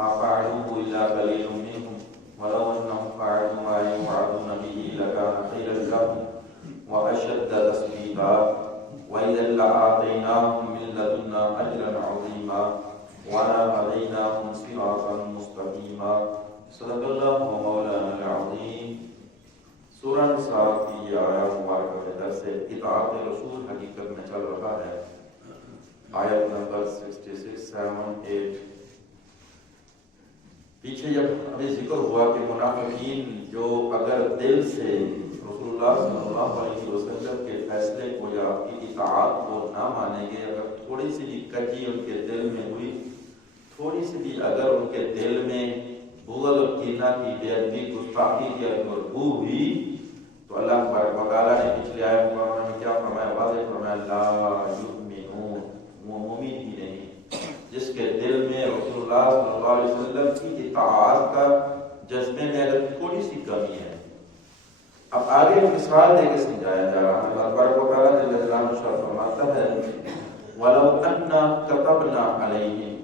ما فعلوه إلا قليل منهم ولو أنهم فعلوا ما يوعظون به لكان خيرا لهم وأشد تثبيتا وإذا لآتيناهم من لدنا أجرا عظيما ولهديناهم صراطا مستقيما صدق اللہ مولانا العظیم۔ سورہ نساء کی آیات مبارکہ کے درس اطاعت رسول حقیقت میں چل رہا ہے۔ آیت نمبر 66، 7، 8۔ پیچھے جب ابھی ذکر ہوا کہ منافقین جو اگر دل سے رسول اللہ صلی اللہ علیہ وسلم کے فیصلے کو یا آپ کی اطاعت کو نہ مانیں گے، اگر تھوڑی سی بھی کجی ان کے دل میں ہوئی، تھوڑی سی بھی اگر ان کے دل میں بغض اور کینہ کی بے ادبی، گستاخی کی اگر بو ہوئی تو اللہ تبارک و تعالیٰ نے پچھلے آیت مبارکہ میں کیا فرمایا؟ واضح فرمایا لا یؤمنون، وہ مومن ہی نہیں جس کے دل میں رسول اللہ صلی اللہ علیہ وسلم کی اطاعت کا جذبے میں اگر تھوڑی سی کمی ہے۔ اب آگے مثال دے کے سمجھایا جا رہا ہے۔ اللہ تبارک و تعالیٰ جل جلالہ فرماتا ہے وَلَوْ أَنَّا كَتَبْنَا عَلَيْهِمْ،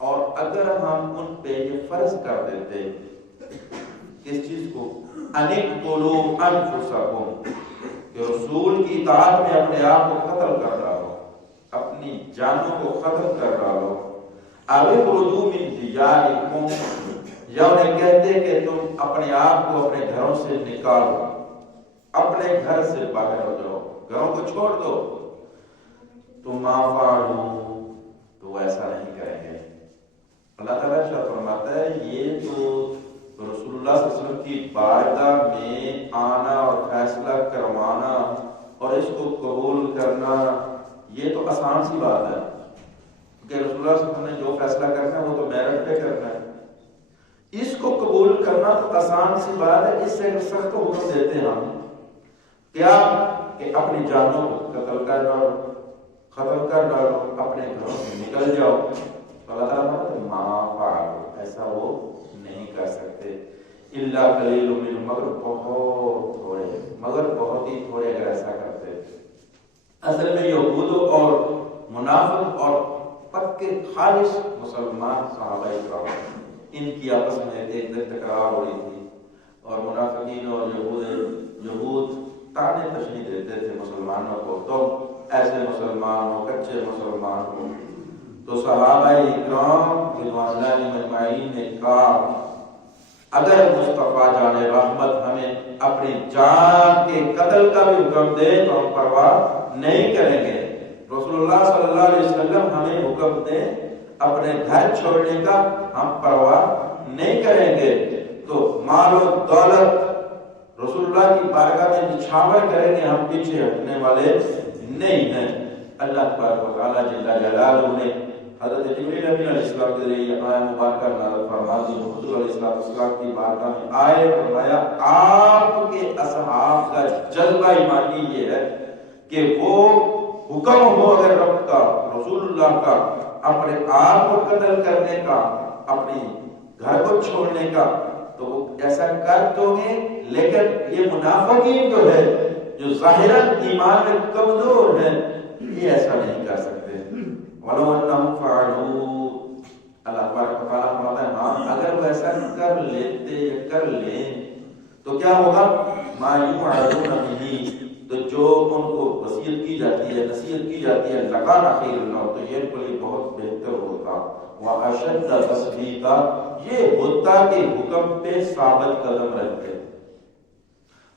اور اگر ہم ان پہ یہ فرض کر دیتے کس چیز کو؟ أَنِ اقْتُلُوا أَنفُسَكُمْ، کہ رسول کی اطاعت میں اپنے آپ کو قتل کر ڈالو، اپنی جانوں کو ختم کر ڈالو۔ أَوِ اخْرُجُوا مِنْ دِيَارِكُمْ، یا انہیں کہتے کہ تم اپنے آپ کو اپنے گھروں سے نکالو، اپنے گھر سے باہر ہو جاؤ، گھروں کو چھوڑ دو، تو مَا فَعَلُوا، تو وہ ایسا نہیں کریں گے۔ اللہ تعالیٰ ارشاد فرماتا ہے یہ تو رسول اللہ صلی اللہ علیہ وسلم کی بارگاہ میں آنا اور فیصلہ کروانا اور اس کو قبول کرنا یہ تو آسان سی بات ہے کہ رسول اللہ صلی اللہ علیہ وسلم نے جو فیصلہ کرنا ہے وہ تو میرٹ پہ کرنا ہے۔ اس کو قبول کرنا تو آسان سی بات ہے، اس سے سخت حکم دیتے ہیں ہم کیا کہ اپنی جانوں کو قتل کر ڈالو، ختم کر ڈالو، اپنے گھروں سے نکل جاؤ۔ اللہ تعالیٰ مَا فَعَلُوا، ایسا وہ نہیں کر سکتے۔ اِلَّا قَلِيلٌ مِّنْهُمْ، مگر بہت تھوڑے، مگر بہت ہی تھوڑے اگر ایسا کرتے۔ اصل میں یہود اور منافق اور پکے خالص مسلمان صحابہ اکرام ان کی آپس میں ایک دن تکرار ہو رہی تھی، اور منافقین اور یہود تانے تشنی دیتے تھے مسلمانوں کو، تم ایسے مسلمان ہو، کچے مسلمان ہو۔ تو صحابہ اکرام رضوان اللہ علیہم اجمعین نے کہا اگر مصطفیٰ جان رحمت ہمیں اپنی جان کے قتل کا بھی حکم دے تو ہم پرواہ نہیں کریں گے۔ رسول اللہ صلی اللہ علیہ وسلم ہمیں حکم دے اپنے گھر چھوڑنے کا، ہم پرواہ نہیں کریں گے۔ تو مال و دولت رسول اللہ کی بارگاہ میں نچھاور کریں گے، ہم پیچھے ہٹنے والے نہیں ہیں۔ اللہ تبارک و تعالیٰ جل جلالہ نے حضرت جبریل امین علیہ السلام کے ذریعے آیت مبارکہ نازل فرما دی۔ حضور علیہ السلام کی بارگاہ میں آئے، فرمایا آپ کے اصحاب کا جذبہ ایمانی یہ ہے کہ وہ حکم ہو اگر رب کا، رسول اللہ کا، اپنے آپ کو قتل کرنے کا، اپنی گھر کو چھوڑنے کا، تو وہ ایسا کر دو گے۔ لیکن یہ منافقین جو ہے جو ظاہراً ایمان میں کمزور ہیں یہ ایسا نہیں کر سکتے۔ وَلَوْ أَنَّهُمْ فَعَلُوا، اللہ تبارک و تعالیٰ فرماتا ہے ہاں اگر وہ ایسا کر لیتے یا کر لیں تو کیا ہوگا؟ مَا يُوعَظُونَ بِهِ، تو جو ان کو وصیت کی جاتی ہے، نصیحت کی جاتی ہے، لَكَانَ خَيْرًا لَهُمْ، تو یہ ان کے لیے بہت بہتر ہوتا۔ وَأَشَدَّ تَثْبِيتًا، یہ ہوتا کہ حکم پہ ثابت قدم رہتے۔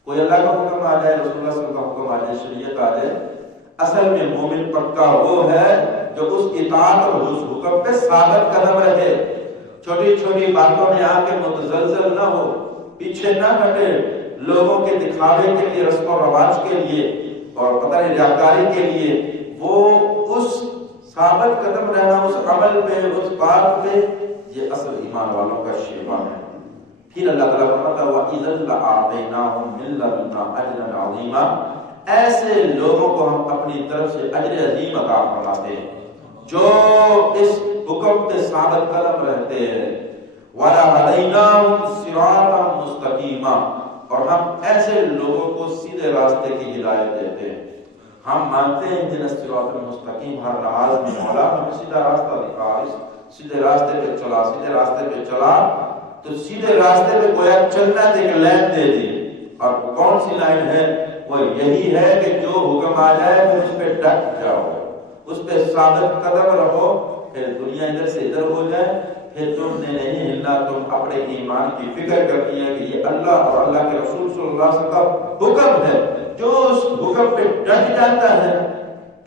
کوئی اللہ کا حکم آ جائے، رسول اللہ صلی اللہ علیہ وسلم کا حکم آ جائے، شریعت آ جائے، اصل میں مومن پکا وہ ہے جو اس اطاعت اور اس حکم پہ ثابت قدم رہے، چھوٹی چھوٹی باتوں میں آ کے متزلزل نہ ہو، پیچھے نہ ہٹے، لوگوں کے دکھاوے کے لیے، رسم و رواج کے لیے اور پتہ نہیں ریاکاری کے لیے، وہ اس ثابت قدم رہنا اس عمل پہ، اس بات پہ، یہ اصل ایمان والوں کا شیوا ہے۔ پھر اللہ تعالیٰ فرماتا ہے وَإِذًا لَّآتَيْنَاهُم مِّن لَّدُنَّا أَجْرًا عَظِيمًا، ایسے لوگوں کو ہم اپنی طرف سے اجر عظیم عطا فرماتے ہیں جو اس حکم پہ ثابت قدم رہتے ہیں۔ وَلَهَدَيْنَاهُمْ صِرَاطًا مُسْتَقِيمًا، اور ہم ایسے لوگوں کو سیدھے راستے کی ہدایت دیتے ہیں، ہم مانتے ہیں اہدنا الصراط المستقیم ہر نماز میں، مولا ہمیں سیدھا راستہ دکھا، سیدھے راستے پہ چلا، سیدھے راستے پہ چلا، تو سیدھے راستے پہ گویا چلنا تھے کہ لائن دے دی، اور کون سی لائن ہے؟ وہ یہی ہے کہ جو حکم آ جائے پھر اس پہ ڈٹ جاؤ، اس پہ ثابت قدم رہو، پھر دنیا ادھر سے ادھر ہو جائے، پھر تم نے نہیں ہلنا، تم اپنے ایمان کی فکر کرتی ہے کہ یہ اللہ اور اللہ کے رسول صلی اللہ علیہ وسلم کا حکم ہے، جو اس حکم پہ ڈٹ جاتا ہے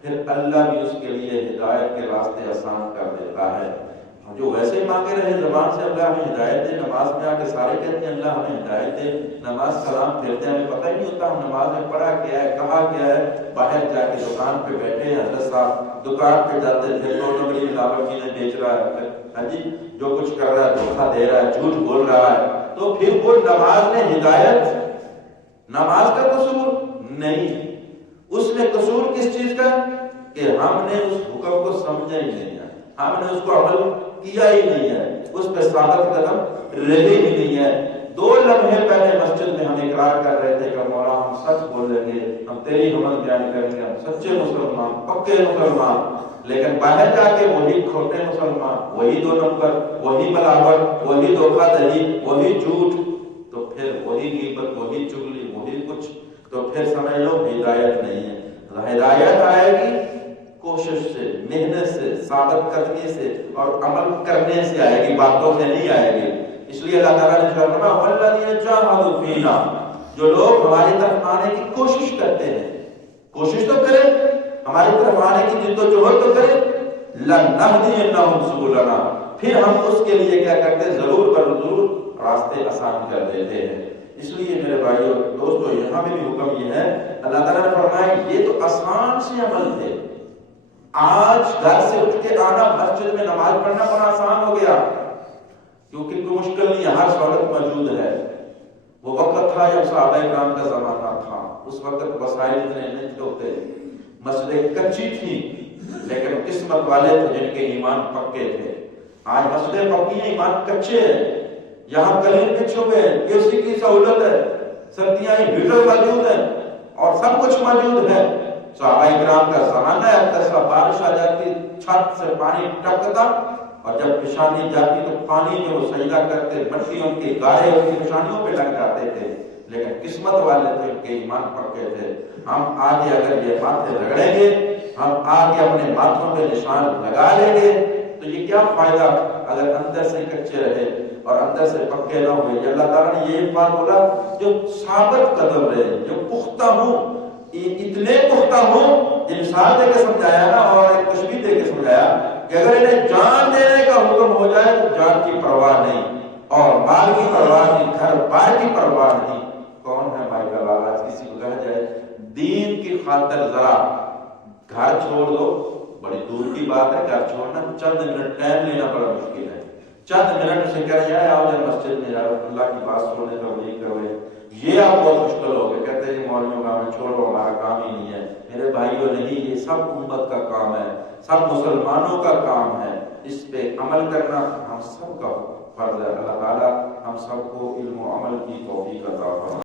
پھر اللہ بھی اس کے لیے ہدایت کے راستے آسان کر دیتا ہے۔ جو ویسے مانگے رہے زبان سے اللہ ہمیں ہدایت دے، نماز میں آ کے سارے کہتے ہیں اللہ ہمیں ہدایت دے، نماز سلام پھیرتے ہیں، ہمیں پتہ ہی نہیں ہوتا ہم نماز میں پڑھا کیا ہے، کہا کیا ہے، باہر جا کے دکان پہ بیٹھے ہیں، حضرت صاحب دکان پہ جاتے تھے، 2 نمبری ملاوٹ چیزیں بیچ رہا ہے، ہاں جی جو کچھ کر رہا ہے دھوکہ دے رہا ہے، جھوٹ بول رہا ہے، تو پھر وہ نماز میں ہدایت، نماز کا قصور نہیں، اس میں قصور کس چیز کا؟ کہ ہم نے اس حکم کو سمجھا ہی نہیں ہے، ہم نے اس کو عمل کیا ہی نہیں ہے، اس پہ ثابت قدم رہے ہی نہیں ہے۔ 2 لمحے پہلے مسجد میں ہم اقرار کر رہے تھے کہ مولا ہم سچ بولیں گے، ہم تیری حمد بیان کریں گے، ہم سچے مسلمان، پکے مسلمان، لیکن باہر جا کے وہی کھوٹے مسلمان، وہی 2 نمبر، وہی ملاوٹ، وہی دھوکہ دہی، وہی جھوٹ، تو پھر وہی غیبت، وہی چغلی، وہی کچھ، تو پھر سمجھ لو ہدایت نہیں ہے۔ ہدایت آئے گی کوشش سے، محنت سے، ثابت قدمی سے اور عمل کرنے سے آئے گی، باتوں سے نہیں آئے گی۔ اس لیے اللہ تعالیٰ نے فرمایا وَالَّذِينَ جَاهَدُوا فِينَا، جو لوگ ہماری طرف آنے کی کوشش کرتے ہیں، کوشش تو کریں، ہماری طرف آنے کی جد و جہد تو کریں، لَنَهْدِيَنَّهُمْ سُبُلَنَا، پھر ہم اس کے لیے کیا کرتے ہیں؟ ضرور بر ضرور راستے آسان کر دیتے ہیں۔ اس لیے میرے بھائیو دوستو یہاں بھی حکم یہ ہے، اللہ تعالیٰ نے فرمایا یہ تو آسان سے عمل تھے، آج گھر سے اٹھ کے آنا، مسجد میں نماز پڑھنا بڑا آسان ہو گیا، کیونکہ کوئی مشکل نہیں ہے، ہر سہولت موجود ہے۔ وہ وقت تھا جب صحابہ کرام کا زمانہ تھا، اس وقت وسائل اتنے نہیں ہوتے، مسجدیں کچی تھیں، لیکن قسمت والے تھے جن کے ایمان پکے تھے۔ آج مسجدیں پکی ہیں، ایمان کچے ہیں، یہاں کلین بچھے ہوئے ہیں، اے کی سہولت ہے، سردیاں ہیٹر موجود ہیں اور سب کچھ موجود ہے۔ صحابہ کرام کا زمانہ ہے، ایسا بارش آ جاتی چھت سے پانی ٹپکتا، اور جب پیشانی جاتی تو پانی میں وہ سجدہ کرتے، مٹی ان کی گارے ان کی پیشانیوں پہ لگ جاتے تھے، لیکن قسمت والے تھے، ان کے ایمان پکے تھے۔ ہم آگے اگر یہ ماتھے رگڑیں گے، ہم آگے اپنے ماتھوں پہ نشان لگا لیں گے، تو یہ کیا فائدہ اگر اندر سے کچے رہے اور اندر سے پکے نہ ہوئے۔ اللہ تعالیٰ نے یہ بات بولا جو ثابت قدم رہے، جو پختہ ہوں، اتنے پختہ ہوں، مثال دے کے سمجھایا نا، اور ایک تشبیہ دے کے سمجھایا کہ اگر انہیں جان دینے کا حکم ہو جائے تو جان کی پرواہ نہیں، اور مال کی پرواہ نہیں، گھر بار کی پرواہ نہیں۔ کون ہے بھائی کا آج کسی کو کہا جائے دین کی خاطر ذرا گھر چھوڑ دو، بڑی دور کی بات ہے، گھر چھوڑنا چند منٹ ٹائم لینا بڑا مشکل ہے، چند منٹ سے کہہ جائے آؤ جب مسجد میں جاؤ اللہ کی بات سننے کا وہی کرے، یہ آپ بہت مشکل ہو گئے، کہتے ہیں مولویوں کا ہمیں چھوڑو ہمارا کام ہی نہیں ہے۔ میرے بھائیوں نہیں، یہ سب امت کا کام ہے، سب مسلمانوں کا کام ہے، اس پہ عمل کرنا ہم سب کا فرض ہے۔ اللہ تعالیٰ ہم سب کو علم و عمل کی توفیق عطا فرمائے۔